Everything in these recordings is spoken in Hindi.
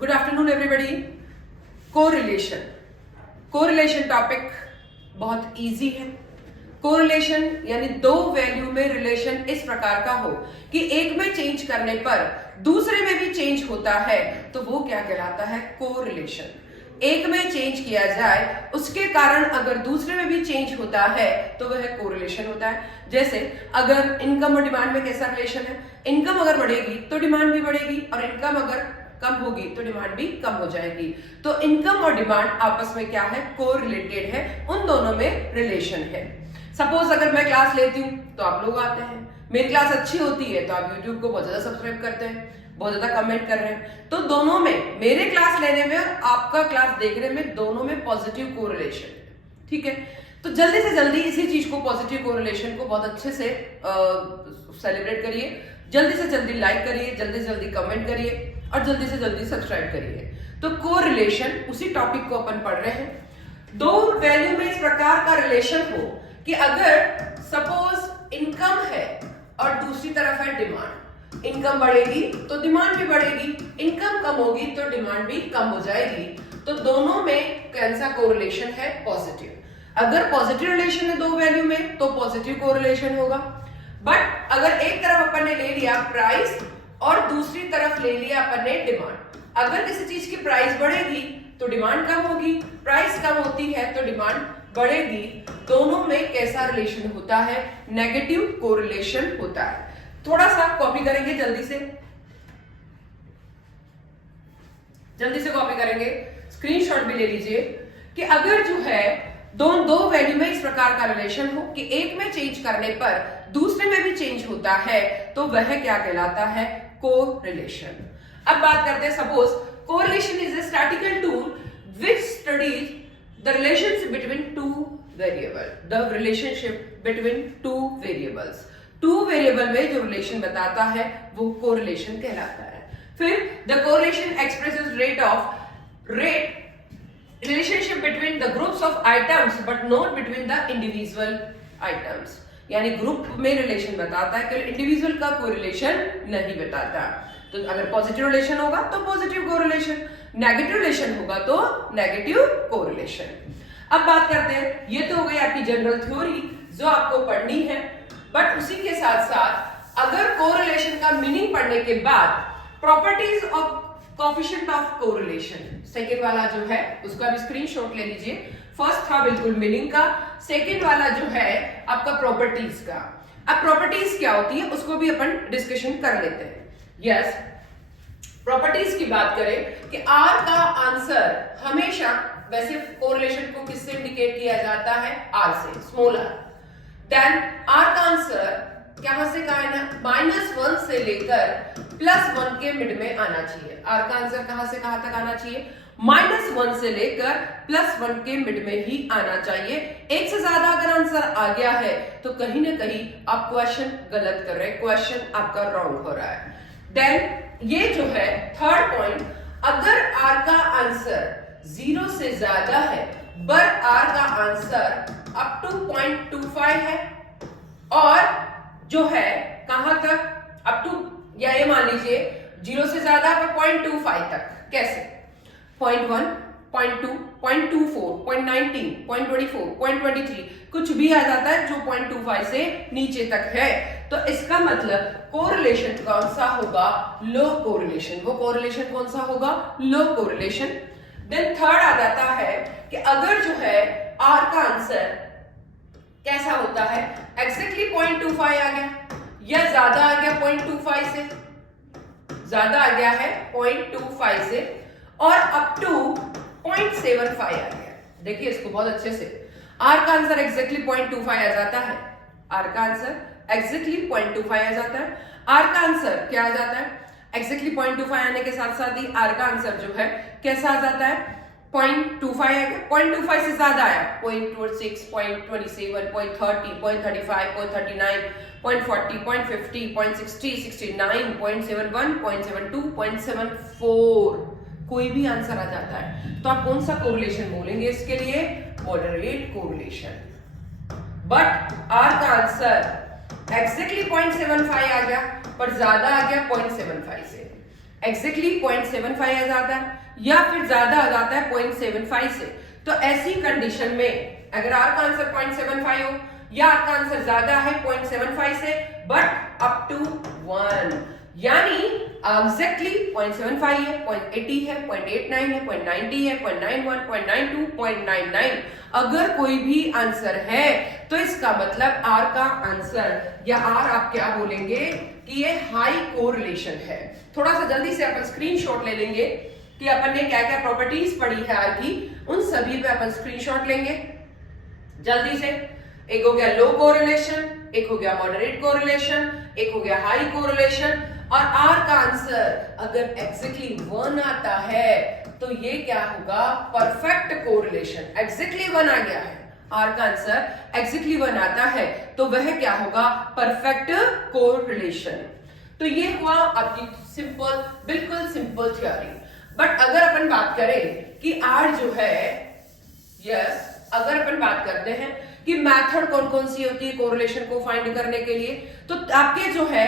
Good afternoon everybody. Correlation correlation topic बहुत इजी है। कोरिलेशन यानी दो वैल्यू में रिलेशन इस प्रकार का हो कि एक में चेंज करने पर दूसरे में भी चेंज होता है तो वो क्या कहलाता है? कोरिलेशन। एक में चेंज किया जाए उसके कारण अगर दूसरे में भी चेंज होता है तो वह कोरिलेशन होता है। जैसे अगर इनकम और डिमांड में कैसा रिलेशन है? इनकम अगर बढ़ेगी तो डिमांड भी बढ़ेगी और इनकम अगर कम होगी तो डिमांड भी कम हो जाएगी। तो इनकम और डिमांड आपस में क्या है? कोरिलेटेड है, उन दोनों में रिलेशन है। सपोज अगर मैं क्लास लेती हूँ तो आप लोग आते हैं, मेरी क्लास अच्छी होती है तो आप यूट्यूब को बहुत ज्यादा सब्सक्राइब करते हैं, बहुत ज्यादा कमेंट कर रहे हैं। तो दोनों में, मेरे क्लास लेने में और आपका क्लास देखने में, दोनों में पॉजिटिव कोरिलेशन है। ठीक है, तो जल्दी से जल्दी इसी चीज को, पॉजिटिव कोरिलेशन को बहुत अच्छे से सेलिब्रेट करिए। जल्दी से जल्दी लाइक करिए, जल्दी से जल्दी कमेंट करिए और जल्दी से जल्दी सब्सक्राइब करिए। तो कोरिलेशन, उसी टॉपिक को अपन पढ़ रहे हैं। दो वैल्यू में इस प्रकार का रिलेशन हो कि अगर सपोज इनकम है और दूसरी तरफ है डिमांड, इनकम बढ़ेगी तो डिमांड भी बढ़ेगी, इनकम कम होगी तो डिमांड भी कम हो जाएगी। तो दोनों में कौन सा कोरिलेशन है? पॉजिटिव। अगर पॉजिटिव रिलेशन है दो वैल्यू में तो पॉजिटिव कोरिलेशन होगा। बट अगर एक तरफ अपन ने ले लिया प्राइस और दूसरी तरफ ले लिया अपन ने डिमांड, अगर किसी चीज की प्राइस बढ़ेगी तो डिमांड कम होगी, प्राइस कम होती है तो डिमांड बढ़ेगी। दोनों में कैसा रिलेशन होता है? नेगेटिव कोरिलेशन होता है। थोड़ा सा कॉपी करेंगे, जल्दी से कॉपी करेंगे, स्क्रीनशॉट भी ले लीजिए कि अगर जो है दो वैल्यू में इस प्रकार का रिलेशन हो कि एक में चेंज करने पर दूसरे में भी चेंज होता है तो वह क्या कहलाता है? कोरिलेशन। अब बात करते हैं, suppose correlation is a statistical tool which studies the relationship between two variable. The relationship between two variables, two variable में जो रिलेशन बताता है वो कोरिलेशन कहलाता है। फिर the correlation expresses rate relationship between the groups of items but not between the individual items. यानी ग्रुप में रिलेशन बताता है कि इंडिविजुअल का कोरिलेशन नहीं बताता। तो अगर पॉजिटिव रिलेशन होगा तो पॉजिटिव कोरिलेशन, नेगेटिव रिलेशन होगा तो नेगेटिव कोरिलेशन। अब बात करते हैं, ये तो हो गई आपकी जनरल थ्योरी जो आपको पढ़नी है। बट उसी के साथ साथ अगर कोरिलेशन का मीनिंग पढ़ने के बाद properties of coefficient of correlation, second वाला जो है उसका भी स्क्रीनशॉट ले लीजिए। फर्स्ट था बिल्कुल मीनिंग का, सेकंड वाला जो है आपका प्रॉपर्टीज का। अब प्रॉपर्टीज क्या होती है उसको भी अपन डिस्कशन कर लेते हैं। यस, प्रॉपर्टीज की बात करें कि आर का आंसर हमेशा, वैसे कोरिलेशन को किससे इंडिकेट किया जाता है? आर से, स्मॉल आर। देन आर का आंसर कहां से कहा है ना? -1 से लेकर +1 के मिड में आना चाहिए। आर का आंसर कहां से कहां तक आना चाहिए? -1 से लेकर +1 के मिड में ही आना चाहिए। एक से ज्यादा अगर आंसर आ गया है तो कहीं ना कहीं आप क्वेश्चन गलत कर रहे हैं, क्वेश्चन आपका रॉन्ग हो रहा है। देन ये जो है थर्ड पॉइंट, अगर आर का आंसर 0 से ज्यादा है बट आर का आंसर अप टू 0.25 है और जो है कहां तक? अप टू, या ये मान लीजिए 0 से ज्यादा पर 0.25 तक। कैसे? 0.1, 0.2, 0.24, 0.19, 0.24, 0.23 कुछ भी आ जाता है जो 0.25 से नीचे तक है। तो इसका मतलब कोरिलेशन कौन सा होगा? लो कोरिलेशन। वो कोरिलेशन कौन सा होगा? लो कोरिलेशन। देन थर्ड आ जाता है कि अगर जो है आर का आंसर कैसा होता है? एग्जैक्टली 0.25 आ गया या ज्यादा आ गया 0.25 से, ज्यादा आ गया है 0.25 से और अप टू 0.75 आ गया। देखिए इसको बहुत अच्छे से, आर का आंसर एग्जैक्टली 0.25 आ जाता है, आर का आंसर एग्जैक्टली 0.25 आ जाता है। आर का आंसर क्या आ जाता है? एग्जैक्टली 0.25 आने के साथ साथ ही आर का आंसर जो है कैसा आ जाता है? 0.25 आएगा। 0.25 से ज्यादा आया 0.26, 0.27, 0.30, 0.35, 0.39, 0.40, 0.50, 0.60, 69, 0.71, 0.72, 0.74, कोई भी आंसर आ जाता है तो आप कौन सा कोरिलेशन बोलेंगे इसके लिए? Moderate correlation. बट आर का आंसर एग्जैक्टली 0.75 आ गया पर ज्यादा आ गया 0.75 से। एग्जैक्टली 0.75 आ जाता है या फिर ज्यादा आ जाता है 0.75 से। तो ऐसी कंडीशन में अगर आर का आंसर 0.75 हो या आर का आंसर ज्यादा है 0.75 से बट अप टू 1, यानी एग्जैक्टली 0.75 है, 0.80 है, 0.89 है, 0.90 है, 0.91, 0.92, 0.99 अगर कोई भी आंसर है तो इसका मतलब आर का आंसर या आर आप क्या बोलेंगे कि ये हाई कोरिलेशन है। थोड़ा सा जल्दी से अपन स्क्रीनशॉट ले लेंगे कि अपन ने क्या क्या प्रॉपर्टीज पढ़ी है आर की, उन सभी पे अपन स्क्रीनशॉट लेंगे जल्दी से। एक हो गया लो कोरिलेशन, एक हो गया मॉडरेट कोरिलेशन, एक हो गया हाई कोरिलेशन, और आर का आंसर अगर एग्जैक्टली 1 आता है तो ये क्या होगा, परफेक्ट कोरिलेशन। एग्जैक्टली 1 आ गया है, आर का आंसर एग्जैक्टली 1 आता है तो वह क्या होगा, परफेक्ट कोरिलेशन। तो ये हुआ आपकी सिंपल, बिल्कुल सिंपल थ्योरी। बट अगर अपन बात करें कि आर जो है, अगर अपन बात करते हैं कि मेथड कौन कौन सी होती है कोरिलेशन को फाइंड करने के लिए, तो आपके जो है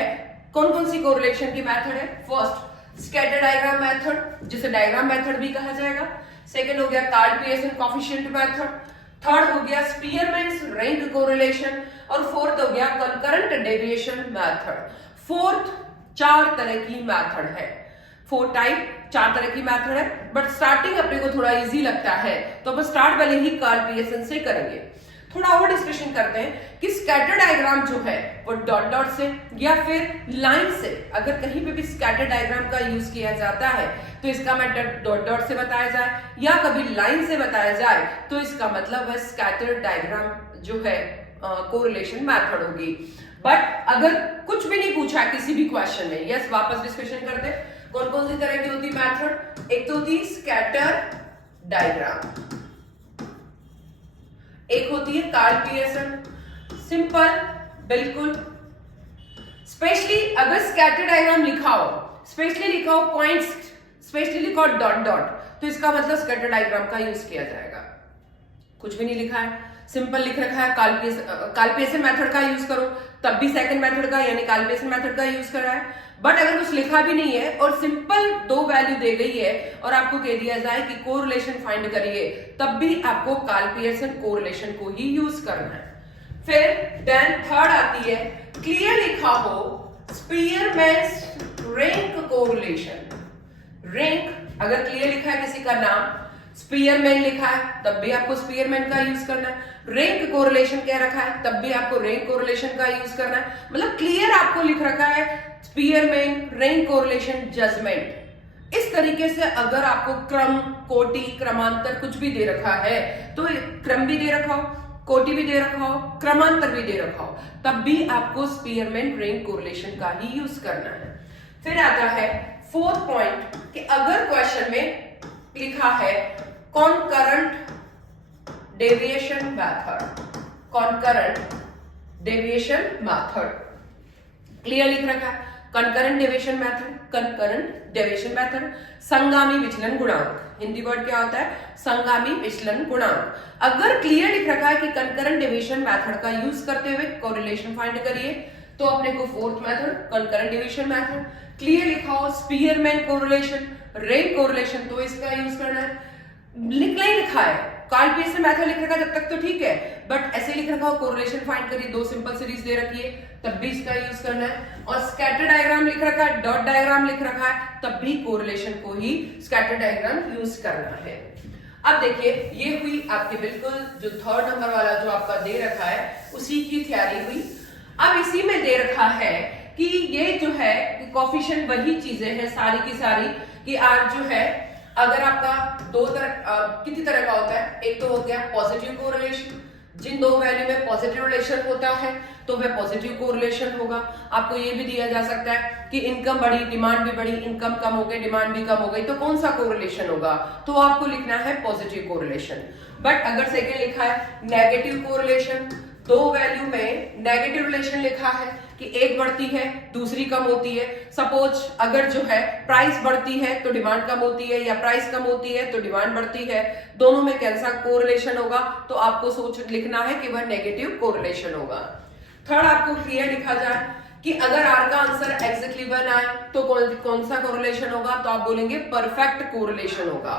कौन कौन सी कोरिलेशन की मेथड है। फर्स्ट स्कैटर डायग्राम मेथड, जिसे डायग्राम मेथड भी कहा जाएगा। सेकंड हो गया Karl Pearson coefficient method. Third हो गया स्पीयरमैन्स रिंग कोरिलेशन, और फोर्थ हो गया कंकरेंट डेविएशन मेथड। फोर्थ 4 तरह की मेथड है, 4 टाइप 4 तरह की मेथड है। बट स्टार्टिंग अपने को थोड़ा इजी लगता है तो अपन स्टार्ट वाले ही कार्ल पियर्सन से करेंगे। थोड़ा और डिस्कशन करते हैं कि स्कैटर डायग्राम जो है वो डॉट डॉट से या फिर लाइन से, अगर कहीं पे भी स्कैटर डायग्राम का यूज किया जाता है तो इसका मतलब डॉट डॉट से बताया जाए, या कभी लाइन से बताया जाए तो इसका मतलब है स्कैटर डायग्राम जो है कोरिलेशन मेथड होगी। बट अगर कुछ भी नहीं पूछा किसी भी क्वेश्चन में, यस वापस डिस्कशन करते हैं कौन कौन सी तरह की होती मेथड। एक तो होती स्कैटर डायग्राम, एक होती है कार्ल पियर्सन, सिंपल बिल्कुल। स्पेशली अगर स्कैटर डायग्राम लिखा हो, स्पेशली लिखा हो पॉइंट्स, स्पेशली लिखा हो डॉट डॉट, तो इसका मतलब स्कैटर डायग्राम का यूज किया जाएगा। कुछ भी नहीं लिखा है, सिंपल लिख रखा है कार्ल पियर्सन मेथड का यूज करो, तब भी सेकंड मेथड का यानी कार्ल पियर्सन मेथड का यूज कर रहा है। बट अगर कुछ लिखा भी नहीं है और सिंपल 2 वैल्यू दे गई है और आपको कह दिया जाए कि कोरिलेशन फाइंड करिए, तब भी आपको कार्ल पियर्सन कोरिलेशन को ही यूज करना है। फिर देन थर्ड आती है क्लियर लिखा हो स्पीयरमैन्स रिंग कोरिलेशन। रिंग अगर क्लियर लिखा है किसी का नाम, स्पीयरमैन लिखा है तब भी आपको स्पीयरमैन का यूज करना है। रिंग कोरिलेशन कह रखा है तब भी आपको रिंग कोरिलेशन का यूज करना है। मतलब क्लियर आपको लिख रखा है स्पीयरमैन रिंग कोरिलेशन जजमेंट। इस तरीके से अगर आपको क्रम, कोटि, क्रमांतर कुछ भी दे रखा है तो क्रम भी दे रखा हो, कोटि भी दे रखा हो, क्रमांतर भी दे रखा हो, तब भी आपको स्पीयरमैन रिंग कोरिलेशन का ही यूज करना है। फिर आता है फोर्थ पॉइंट कि अगर क्वेश्चन में लिखा है concurrent deviation method, concurrent deviation method clear लिख रखा है concurrent deviation method, concurrent deviation method, संगामी विचलन गुणांक, हिंदी वर्ड क्या होता है, संगामी विचलन गुणांक। अगर क्लियर लिख रखा है कि कंकरेंट डेविएशन मेथड का यूज करते हुए कोरिलेशन फाइंड करिए, तो अपने को fourth method concurrent deviation method. Clear लिखा हो स्पीयरमैन कोरिलेशन, रिंग कोरिलेशन, तो इसका यूज करना है। लिखना ही लिखा है कार्ल पियर्सन मेथड लिख रखा है तब तक तो ठीक है, बट ऐसे लिख रखा हो कोरिलेशन फाइंड करिए, 2 सिंपल सीरीज दे रखी है तब भी इसका यूज करना है। और स्कैटर डायग्राम लिख रखा है, डॉट डायग्राम लिख रखा है, तब भी कोरिलेशन को ही स्कैटर डायग्राम यूज करना है। अब देखिए ये हुई आपकी बिल्कुल जो थर्ड नंबर वाला जो आपका दे रखा है उसी की तैयारी हुई। अब इसी में दे रखा है कि ये जो है कोएफिशिएंट वही चीजें हैं सारी की सारी कि आर जो है अगर आपका कितनी तरह का होता है, एक तो हो गया पॉजिटिव कोरिलेशन, जिन 2 वैल्यू में पॉजिटिव रिलेशन होता है तो वह पॉजिटिव कोरिलेशन होगा। आपको ये भी दिया जा सकता है कि इनकम बढ़ी, डिमांड भी बढ़ी, इनकम कम हो गई, डिमांड भी कम हो गई, तो कौन सा कोरिलेशन होगा, तो आपको लिखना है पॉजिटिव कोरिलेशन। बट अगर सेकेंड लिखा है नेगेटिव कोरिलेशन, 2 वैल्यू में नेगेटिव रिलेशन लिखा है कि एक बढ़ती है दूसरी कम होती है। सपोज अगर जो है प्राइस बढ़ती है तो डिमांड कम होती है, या प्राइस कम होती है तो डिमांड बढ़ती है, दोनों में कैसा कोरिलेशन होगा, तो आपको सोच लिखना है कि वह नेगेटिव कोरिलेशन होगा। थर्ड आपको क्लियर लिखा जाए कि अगर R का आंसर एग्जैक्टली 1 आए तो कौन सा कोरिलेशन होगा, तो आप बोलेंगे परफेक्ट कोरिलेशन होगा।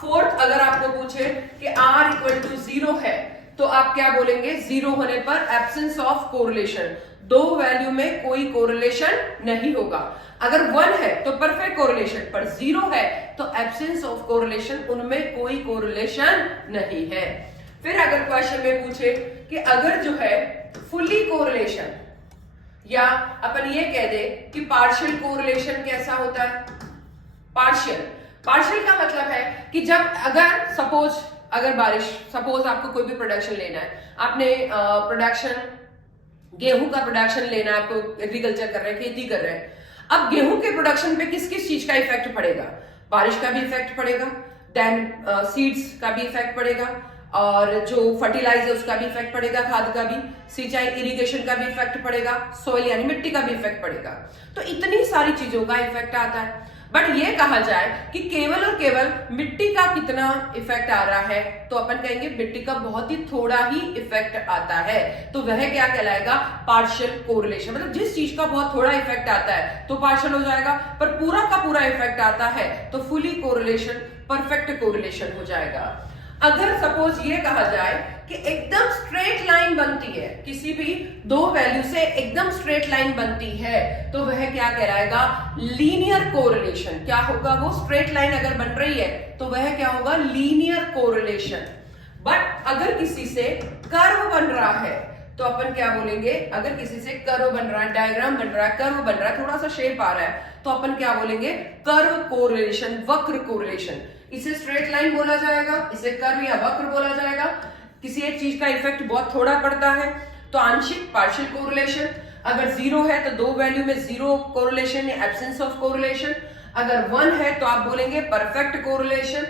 फोर्थ, अगर आपको पूछे कि R इक्वल टू 0 है तो आप क्या बोलेंगे, 0 होने पर एब्सेंस ऑफ कोरिलेशन, दो वैल्यू में कोई कोरिलेशन नहीं होगा। अगर 1 है तो परफेक्ट कोरिलेशन, पर 0 है तो एब्सेंस ऑफ कोरिलेशन, उनमें कोई कोरिलेशन नहीं है। फिर अगर क्वेश्चन में पूछे कि अगर जो है फुल्ली कोरिलेशन, या अपन ये कह दे कि पार्शियल कोरिलेशन कैसा होता है। पार्शियल का मतलब है कि जब अगर सपोज आपको कोई भी प्रोडक्शन लेना है, आपने प्रोडक्शन गेहूं का प्रोडक्शन लेना है, आपको एग्रीकल्चर कर रहे हैं, खेती कर रहे हैं। अब गेहूं के प्रोडक्शन पे किस किस चीज का इफेक्ट पड़ेगा, बारिश का भी इफेक्ट पड़ेगा, देन सीड्स का भी इफेक्ट पड़ेगा, और जो फर्टिलाइजर उसका भी इफेक्ट पड़ेगा, खाद का भी, सिंचाई इरिगेशन का भी इफेक्ट पड़ेगा, सॉइल यानी मिट्टी का भी इफेक्ट पड़ेगा। तो इतनी सारी चीजों का इफेक्ट आता है। बट ये कहा जाए कि केवल और केवल मिट्टी का कितना इफेक्ट आ रहा है, तो अपन कहेंगे मिट्टी का बहुत ही थोड़ा ही इफेक्ट आता है, तो वह क्या कहलाएगा, पार्शियल कोरिलेशन। मतलब जिस चीज का बहुत थोड़ा इफेक्ट आता है तो पार्शियल हो जाएगा, पर पूरा का पूरा इफेक्ट आता है तो फुली कोरिलेशन, परफेक्ट कोरिलेशन हो जाएगा। अगर सपोज ये कहा जाए कि एकदम स्ट्रेट लाइन बनती है, किसी भी दो वैल्यू से एकदम स्ट्रेट लाइन बनती है, तो वह क्या कहलाएगा, लीनियर कोरिलेशन। क्या होगा, वो स्ट्रेट लाइन अगर बन रही है तो वह क्या होगा, लीनियर कोरिलेशन। बट अगर किसी से कर्व बन रहा है तो अपन क्या बोलेंगे, अगर किसी से कर्व बन रहा है, डायग्राम बन रहा है, कर्व बन रहा है, थोड़ा सा शेप आ रहा है, तो अपन क्या बोलेंगे, कर्व कोरिलेशन, वक्र कोरिलेशन। इसे स्ट्रेट लाइन बोला जाएगा, इसे कर्व या वक्र बोला जाएगा। किसी एक चीज का इफेक्ट बहुत थोड़ा पड़ता है तो आंशिक, पार्शियल कोरिलेशन। अगर 0 है तो दो वैल्यू में 0 कोरिलेशन या एब्सेंस ऑफ कोरिलेशन। अगर 1 है तो आप बोलेंगे परफेक्ट कोरिलेशन।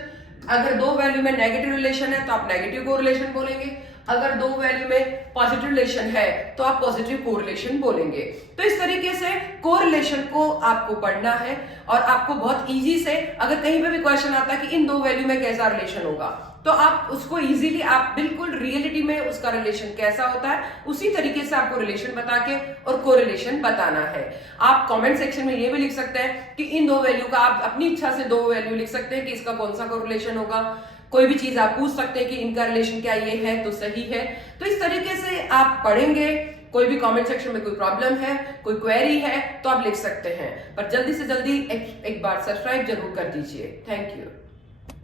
अगर दो वैल्यू में नेगेटिव रिलेशन है तो आप नेगेटिव कोरिलेशन बोलेंगे। अगर दो वैल्यू में पॉजिटिव रिलेशन है तो आप पॉजिटिव कोरिलेशन बोलेंगे। तो इस तरीके से कोरिलेशन को आपको पढ़ना है, और आपको बहुत इजी से, अगर कहीं पे भी क्वेश्चन आता है कि इन दो वैल्यू में कैसा रिलेशन होगा, तो आप उसको इजीली, आप बिल्कुल रियलिटी में उसका रिलेशन कैसा होता है उसी तरीके से आपको रिलेशन बता के और कोरिलेशन बताना है। आप कमेंट सेक्शन में ये भी लिख सकते हैं कि इन दो वैल्यू का, आप अपनी इच्छा से दो वैल्यू लिख सकते हैं कि इसका कौन सा कोरिलेशन होगा। कोई भी चीज आप पूछ सकते हैं कि इनका रिलेशन क्या ये है तो सही है। तो इस तरीके से आप पढ़ेंगे। कोई भी कमेंट सेक्शन में कोई प्रॉब्लम है, कोई क्वेरी है तो आप लिख सकते हैं, पर जल्दी से जल्दी एक बार सब्सक्राइब जरूर कर दीजिए। Thank you.